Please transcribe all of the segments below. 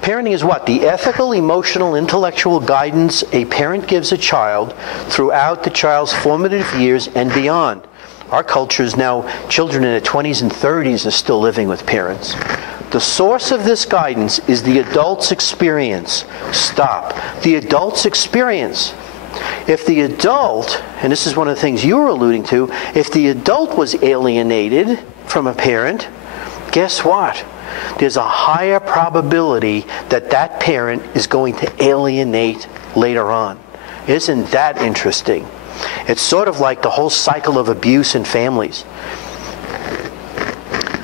Parenting is what? The ethical, emotional, intellectual guidance a parent gives a child throughout the child's formative years and beyond. Our culture is now, children in their 20s and 30s are still living with parents. The source of this guidance is the adult's experience. Stop. The adult's experience. If the adult, and this is one of the things you were alluding to, if the adult was alienated from a parent, guess what? There's a higher probability that that parent is going to alienate later on. Isn't that interesting? It's sort of like the whole cycle of abuse in families.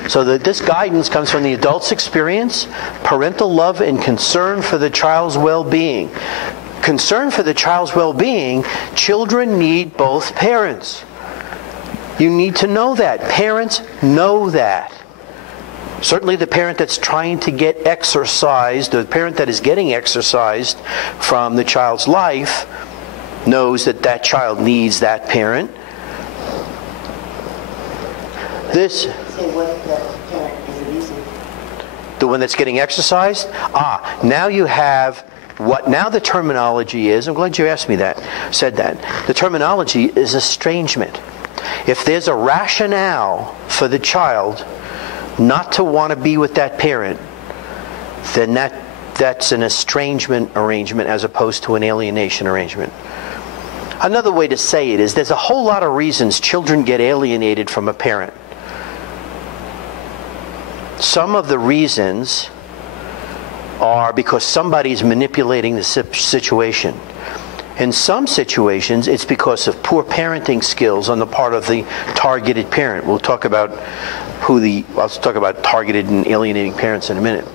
So this guidance comes from the adult's experience, parental love, and concern for the child's well-being. Concern for the child's well-being, children need both parents. You need to know that. Parents know that. Certainly the parent that's trying to get exorcised, or the parent that is getting exorcised from the child's life, knows that that child needs that parent. This... The one that's getting exercised? Now you have what now the terminology is. I'm glad you asked me that, said that. The terminology is estrangement. If there's a rationale for the child not to want to be with that parent, then that's an estrangement arrangement as opposed to an alienation arrangement. Another way to say it is there's a whole lot of reasons children get alienated from a parent. Some of the reasons are because somebody's manipulating the situation. In some situations, it's because of poor parenting skills on the part of the targeted parent. I'll talk about targeted and alienating parents in a minute.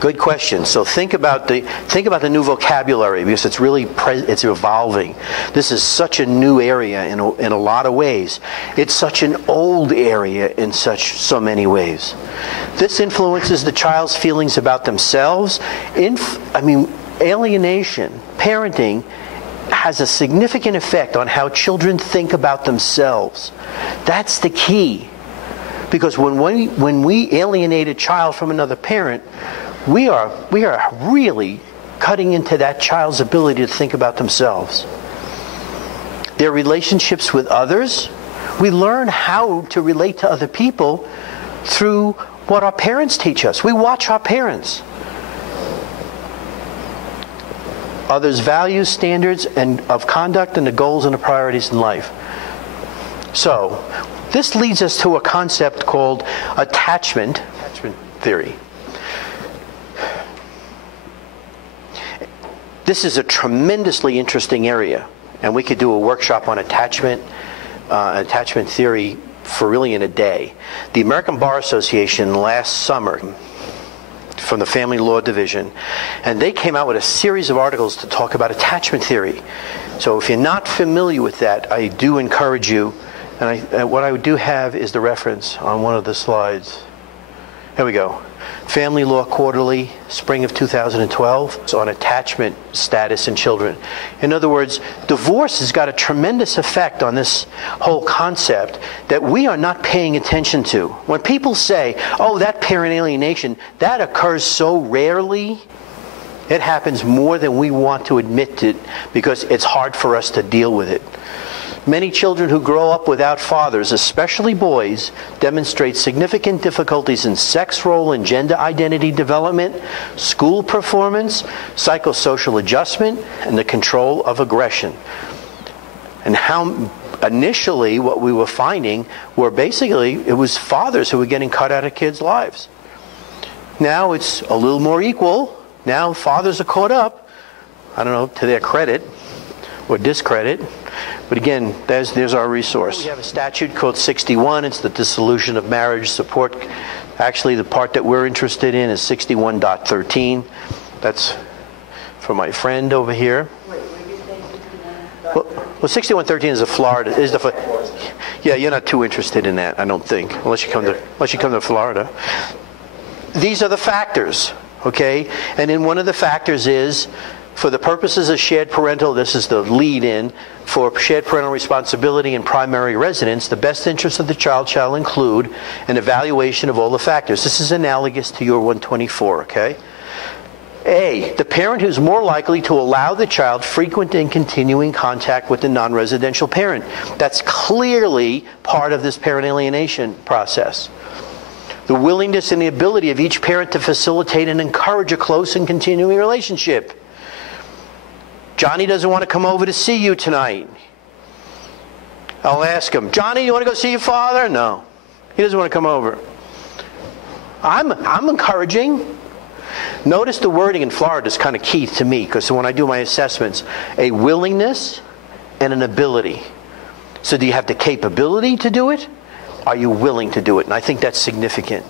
Good question. So think about the new vocabulary, because it's really it's evolving. This is such a new area in a lot of ways. It's such an old area in so many ways. This influences the child's feelings about themselves. Alienation, parenting, has a significant effect on how children think about themselves. That's the key. Because when we alienate a child from another parent, we are really cutting into that child's ability to think about themselves. Their relationships with others, we learn how to relate to other people through what our parents teach us. We watch our parents. Others' values, standards, and of conduct, and the goals and the priorities in life. So, this leads us to a concept called attachment theory. This is a tremendously interesting area, and we could do a workshop on attachment theory for really in a day. The American Bar Association last summer, from the Family Law Division, and they came out with a series of articles to talk about attachment theory. So if you're not familiar with that, I do encourage you, and what I do have is the reference on one of the slides. Here we go. Family Law Quarterly, spring of 2012, it's on attachment status in children. In other words, divorce has got a tremendous effect on this whole concept that we are not paying attention to. When people say, oh, that parent alienation, that occurs so rarely, it happens more than we want to admit to, because it's hard for us to deal with it. Many children who grow up without fathers, especially boys, demonstrate significant difficulties in sex role and gender identity development, school performance, psychosocial adjustment, and the control of aggression. And how initially what we were finding were basically it was fathers who were getting cut out of kids' lives. Now it's a little more equal. Now fathers are caught up, I don't know, to their credit or discredit. But again, there's our resource. We have a statute called 61. It's the dissolution of marriage support. Actually, the part that we're interested in is 61.13. That's for my friend over here. Wait, where did you say 61.13? Well, 61.13 is a Florida. Yeah, you're not too interested in that, I don't think, unless you come to Florida. These are the factors, okay? And then one of the factors is For the purposes of shared parental, this is the lead-in, for shared parental responsibility and primary residence, the best interest of the child shall include an evaluation of all the factors. This is analogous to your 124, okay? A, the parent who's more likely to allow the child frequent and continuing contact with the non-residential parent. That's clearly part of this parent alienation process. The willingness and the ability of each parent to facilitate and encourage a close and continuing relationship. Johnny doesn't want to come over to see you tonight. I'll ask him, Johnny, you want to go see your father? No. He doesn't want to come over. I'm encouraging. Notice the wording in Florida is kind of key to me, because when I do my assessments, a willingness and an ability. So do you have the capability to do it? Are you willing to do it? And I think that's significant.